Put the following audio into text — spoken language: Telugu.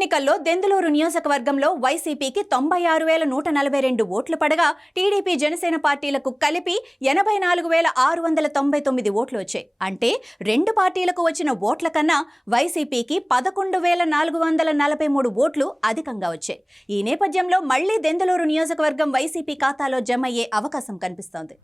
ఎన్నికల్లో దెందులూరు నియోజకవర్గంలో వైసీపీకి తొంభై ఆరు వేల నూట నలభై రెండు ఓట్లు పడగా టీడీపీ జనసేన పార్టీలకు కలిపి ఎనభై నాలుగు వేల ఆరు వందల తొంభై తొమ్మిది ఓట్లు వచ్చాయి. అంటే రెండు పార్టీలకు వచ్చిన ఓట్ల కన్నా వైసీపీకి పదకొండు వేల నాలుగు వందల నలభై మూడు ఓట్లు అధికంగా వచ్చాయి. ఈ నేపథ్యంలో మళ్ళీ దెందులూరు నియోజకవర్గం వైసీపీ ఖాతాలో జమ అయ్యే అవకాశం కనిపిస్తోంది.